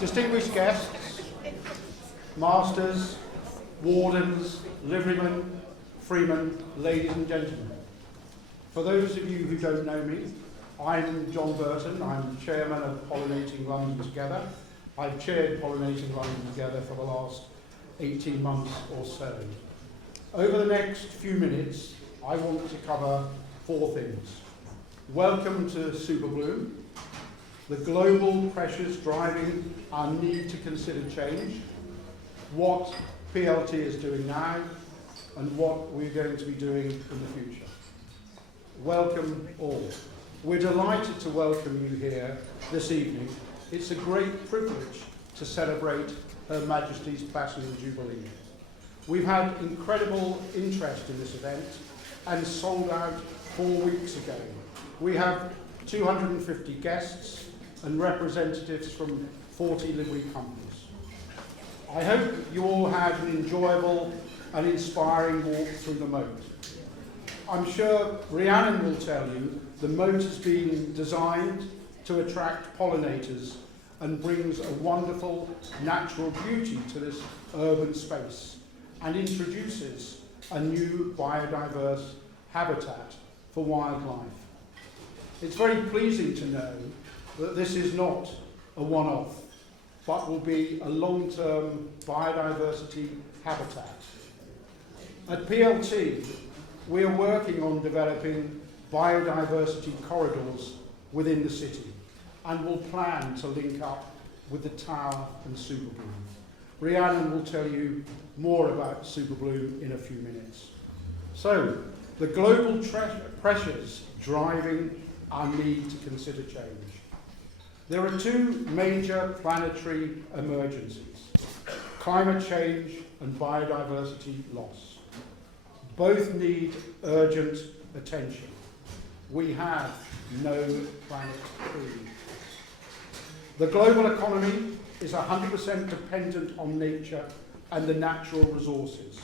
Distinguished guests, masters, wardens, liverymen, freemen, ladies and gentlemen. For those of you who don't know me, I'm John Burton. I'm the chairman of Pollinating London Together. I've chaired Pollinating London Together for the last 18 months or so. Over the next few minutes, I want to cover 4 things. Welcome to Superbloom, the global pressures driving our need to consider change, what PLT is doing now, and what we're going to be doing in the future. Welcome all. We're delighted to welcome you here this evening. It's a great privilege to celebrate Her Majesty's Platinum Jubilee. We've had incredible interest in this event and sold out 4 weeks ago. We have 250 guests and representatives from 40 livery companies. I hope you all had an enjoyable and inspiring walk through the moat. I'm sure Rhiannon will tell you the moat has been designed to attract pollinators and brings a wonderful natural beauty to this urban space and introduces a new biodiverse habitat for wildlife. It's very pleasing to know that this is not a one-off, but will be a long-term biodiversity habitat. At PLT, we are working on developing biodiversity corridors within the city and will plan to link up with the Tower and Superbloom. Rhiannon will tell you more about Superbloom in a few minutes. So, the global pressures driving our need to consider change. There are 2 major planetary emergencies: climate change and biodiversity loss. Both need urgent attention. We have no planet 3. The global economy is 100% dependent on nature and the natural resources,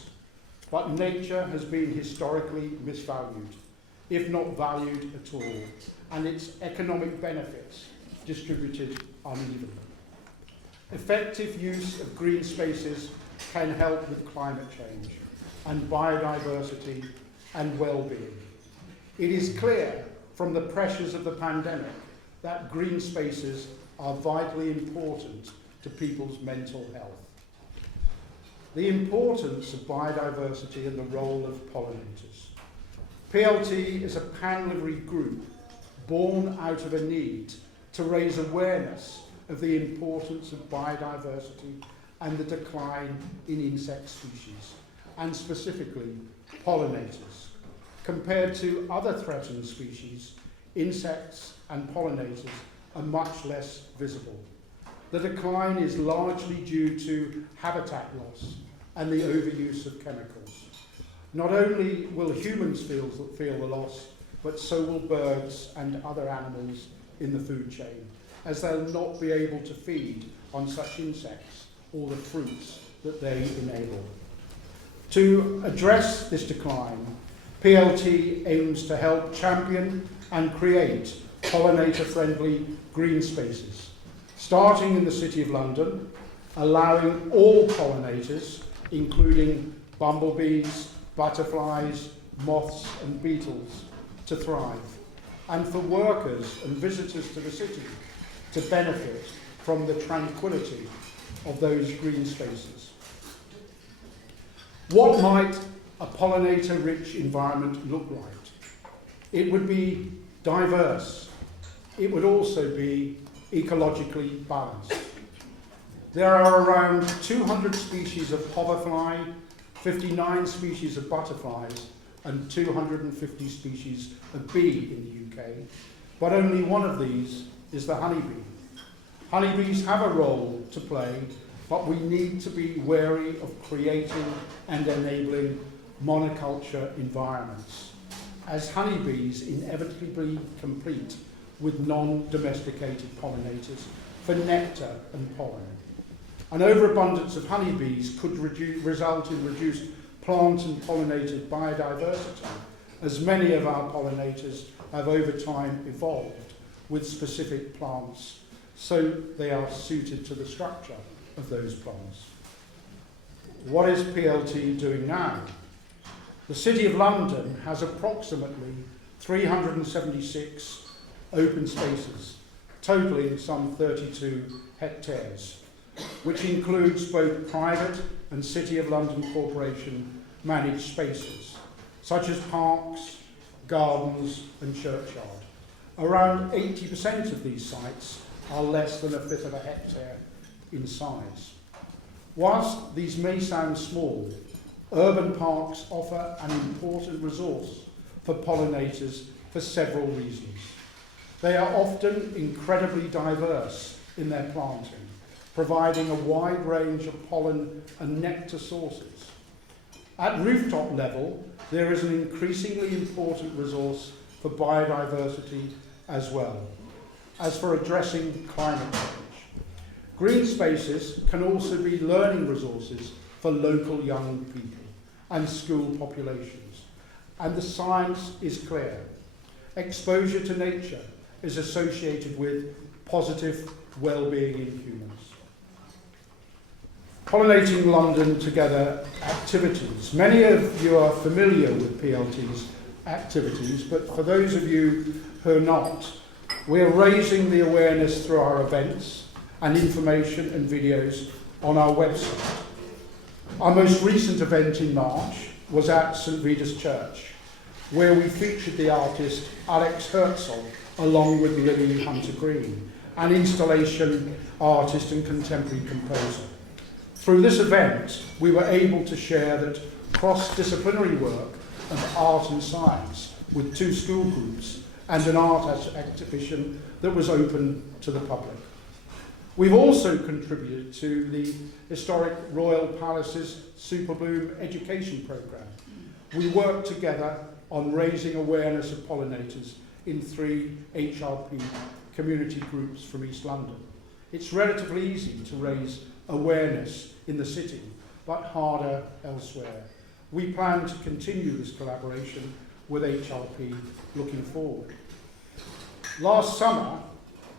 but nature has been historically misvalued, if not valued at all, and its economic benefits distributed unevenly. Effective use of green spaces can help with climate change and biodiversity and well-being. It is clear from the pressures of the pandemic that green spaces are vitally important to people's mental health. The importance of biodiversity and the role of pollinators. PLT is a pan-livery group born out of a need to raise awareness of the importance of biodiversity and the decline in insect species, and specifically pollinators. Compared to other threatened species, insects and pollinators are much less visible. The decline is largely due to habitat loss and the overuse of chemicals. Not only will humans feel the loss, but so will birds and other animals in the food chain, as they'll not be able to feed on such insects or the fruits that they enable. To address this decline, PLT aims to help champion and create pollinator-friendly green spaces, starting in the City of London, allowing all pollinators, including bumblebees, butterflies, moths and beetles, to thrive, and for workers and visitors to the city to benefit from the tranquility of those green spaces. What might a pollinator-rich environment look like? It would be diverse. It would also be ecologically balanced. There are around 200 species of hoverfly, 59 species of butterflies, and 250 species of bee in the UK, but only one of these is the honeybee. Honeybees have a role to play, but we need to be wary of creating and enabling monoculture environments, as honeybees inevitably compete with non-domesticated pollinators for nectar and pollen. An overabundance of honeybees could result in reduced plant and pollinated biodiversity, as many of our pollinators have over time evolved with specific plants so they are suited to the structure of those plants. What is PLT doing now? The City of London has approximately 376 open spaces, totaling some 32 hectares, which includes both private and City of London Corporation managed spaces, such as parks, gardens and churchyard. Around 80% of these sites are less than a fifth of a hectare in size. Whilst these may sound small, urban parks offer an important resource for pollinators for several reasons. They are often incredibly diverse in their planting, providing a wide range of pollen and nectar sources. At rooftop level, there is an increasingly important resource for biodiversity as well as for addressing climate change. Green spaces can also be learning resources for local young people and school populations. And the science is clear. Exposure to nature is associated with positive well-being in humans. Pollinating London Together activities. Many of you are familiar with PLT's activities, but for those of you who are not, we're raising the awareness through our events and information and videos on our website. Our most recent event in March was at St Vitus Church, where we featured the artist Alex Herzog along with Lily Hunter-Green, an installation artist and contemporary composer. Through this event, we were able to share that cross-disciplinary work of art and science with 2 school groups and an art exhibition that was open to the public. We've also contributed to the historic Royal Palace's Superbloom education programme. We worked together on raising awareness of pollinators in 3 HRP community groups from East London. It's relatively easy to raise awareness in the city, but harder elsewhere. We plan to continue this collaboration with HRP looking forward. Last summer,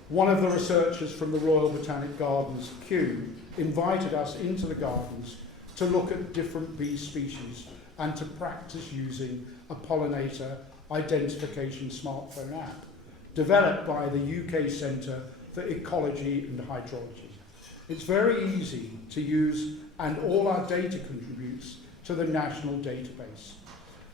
one of the researchers from the Royal Botanic Gardens, Kew, invited us into the gardens to look at different bee species and to practice using a pollinator identification smartphone app developed by the UK Centre for Ecology and Hydrology. It's very easy to use and all our data contributes to the national database.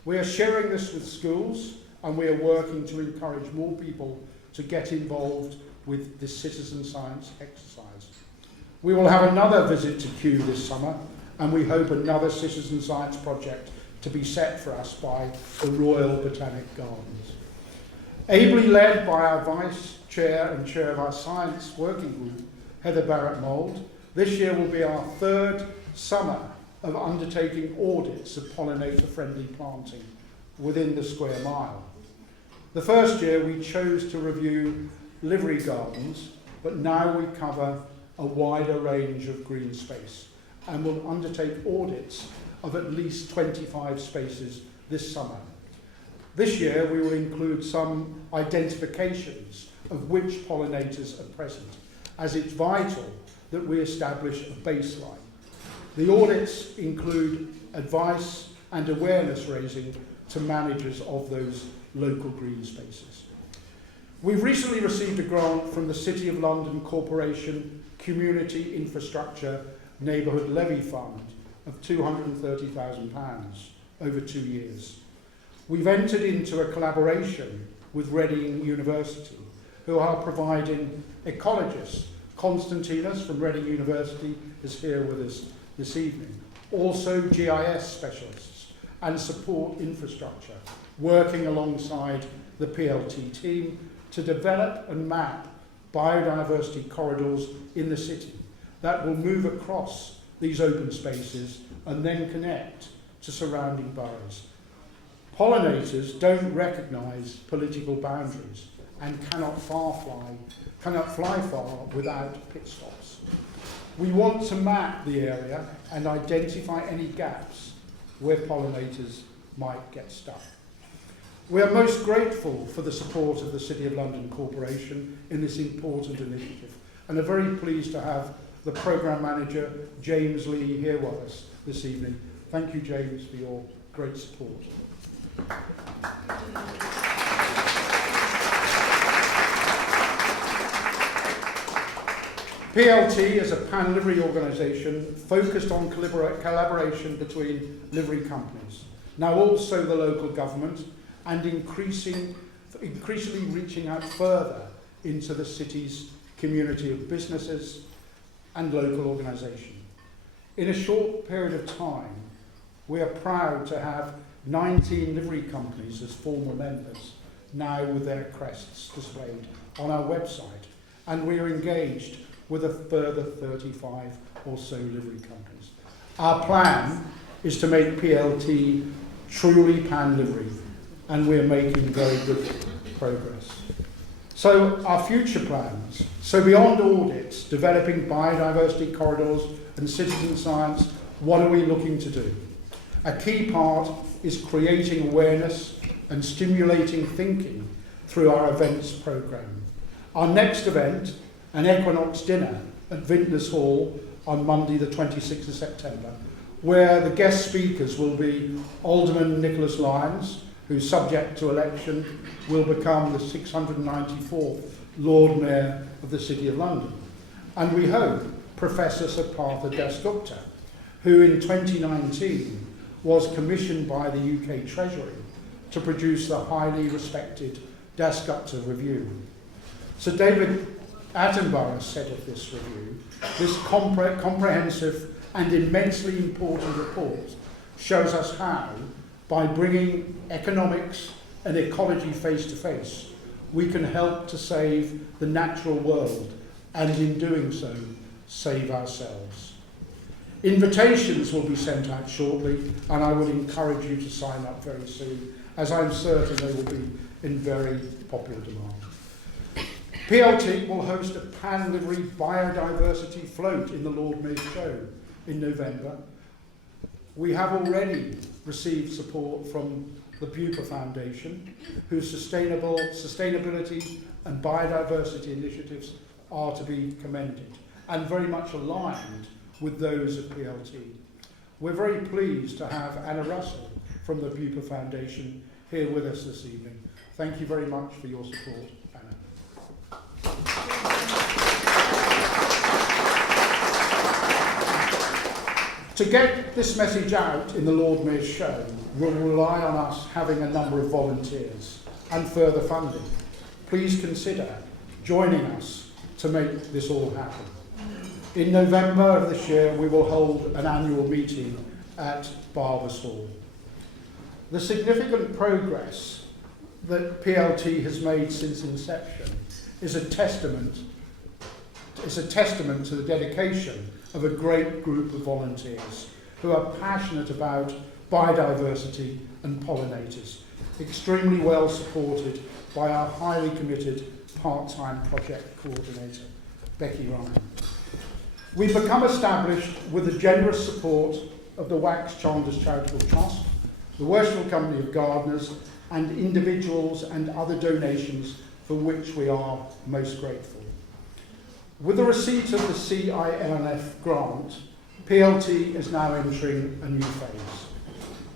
We are sharing this with schools and we are working to encourage more people to get involved with this citizen science exercise. We will have another visit to Kew this summer and we hope another citizen science project to be set for us by the Royal Botanic Gardens. Ably led by our Vice Chair and Chair of our Science Working Group, Heather Barrett-Mould, this year will be our 3rd summer of undertaking audits of pollinator-friendly planting within the square mile. The first year we chose to review livery gardens, but now we cover a wider range of green space and will undertake audits of at least 25 spaces this summer. This year we will include some identifications of which pollinators are present, as it's vital that we establish a baseline. The audits include advice and awareness raising to managers of those local green spaces. We've recently received a grant from the City of London Corporation Community Infrastructure Neighbourhood Levy Fund of £230,000 over 2 years. We've entered into a collaboration with Reading University, who are providing ecologists. Konstantinos from Reading University is here with us this evening. Also GIS specialists and support infrastructure, working alongside the PLT team to develop and map biodiversity corridors in the city that will move across these open spaces and then connect to surrounding boroughs. Pollinators don't recognise political boundaries and cannot fly far without pit stops. We want to map the area and identify any gaps where pollinators might get stuck. We are most grateful for the support of the City of London Corporation in this important initiative, and are very pleased to have the Programme Manager, James Lee, here with us this evening. Thank you, James, for your great support. PLT is a pan-livery organisation focused on collaboration between livery companies, now also the local government, and increasingly reaching out further into the city's community of businesses and local organisation. In a short period of time, we are proud to have 19 livery companies as former members, now with their crests displayed on our website, and we are engaged with a further 35 or so livery companies. Our plan is to make PLT truly pan-livery, and we're making very good progress. So our future plans. So beyond audits, developing biodiversity corridors and citizen science, what are we looking to do? A key part is creating awareness and stimulating thinking through our events programme. Our next event, an Equinox dinner at Vintners Hall on Monday the 26th of September, where the guest speakers will be Alderman Nicholas Lyons, who, subject to election, will become the 694th Lord Mayor of the City of London. And we hope Professor Siddhartha Dasgupta, who in 2019 was commissioned by the UK Treasury to produce the highly respected Dasgupta Review. Sir David Attenborough said of this review, this comprehensive and immensely important report shows us how, by bringing economics and ecology face to face, we can help to save the natural world, and in doing so, save ourselves. Invitations will be sent out shortly, and I would encourage you to sign up very soon, as I'm certain they will be in very popular demand. PLT will host a pan-livery biodiversity float in the Lord Mayor's Show in November. We have already received support from the Bupa Foundation, whose sustainability and biodiversity initiatives are to be commended, and very much aligned with those of PLT. We're very pleased to have Anna Russell from the Bupa Foundation here with us this evening. Thank you very much for your support, Anna. To get this message out in the Lord Mayor's Show, we'll rely on us having a number of volunteers and further funding. Please consider joining us to make this all happen. In November of this year, we will hold an annual meeting at Barbers Hall. The significant progress that PLT has made since inception is a testament to the dedication of a great group of volunteers who are passionate about biodiversity and pollinators, extremely well supported by our highly committed part-time project coordinator, Becky Ryan. We've become established with the generous support of the Wax Chandler's Charitable Trust, the Worshipful Company of Gardeners, and individuals and other donations for which we are most grateful. With the receipt of the CILF grant, PLT is now entering a new phase.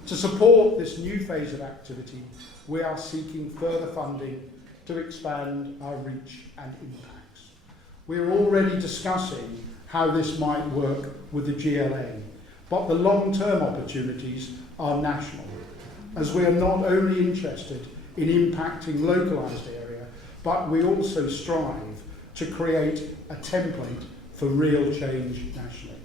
To support this new phase of activity, we are seeking further funding to expand our reach and impacts. We are already discussing how this might work with the GLA, but the long-term opportunities are national, as we are not only interested in impacting localised area, but we also strive to create a template for real change nationally.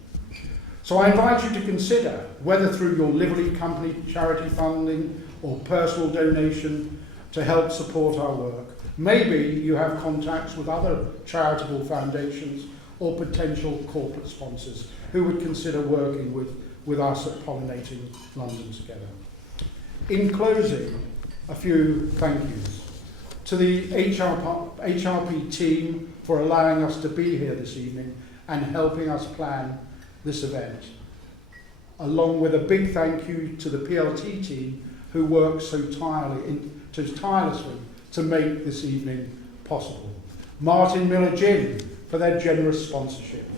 So I invite you to consider whether through your livery company charity funding or personal donation to help support our work. Maybe you have contacts with other charitable foundations or potential corporate sponsors who would consider working with us at Pollinating London Together. In closing, a few thank yous to the HRP team for allowing us to be here this evening and helping us plan this event, along with a big thank you to the PLT team who worked so tirelessly to make this evening possible. Martin Miller-Ginn for their generous sponsorship.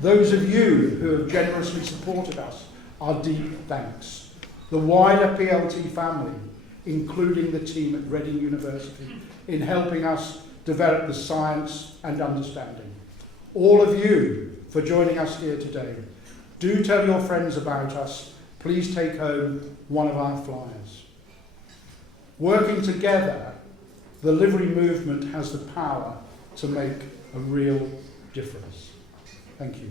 Those of you who have generously supported us, our deep thanks. The wider PLT family, including the team at Reading University, in helping us develop the science and understanding. All of you for joining us here today. Do tell your friends about us. Please take home one of our flyers. Working together, the livery movement has the power to make a real difference. Thank you.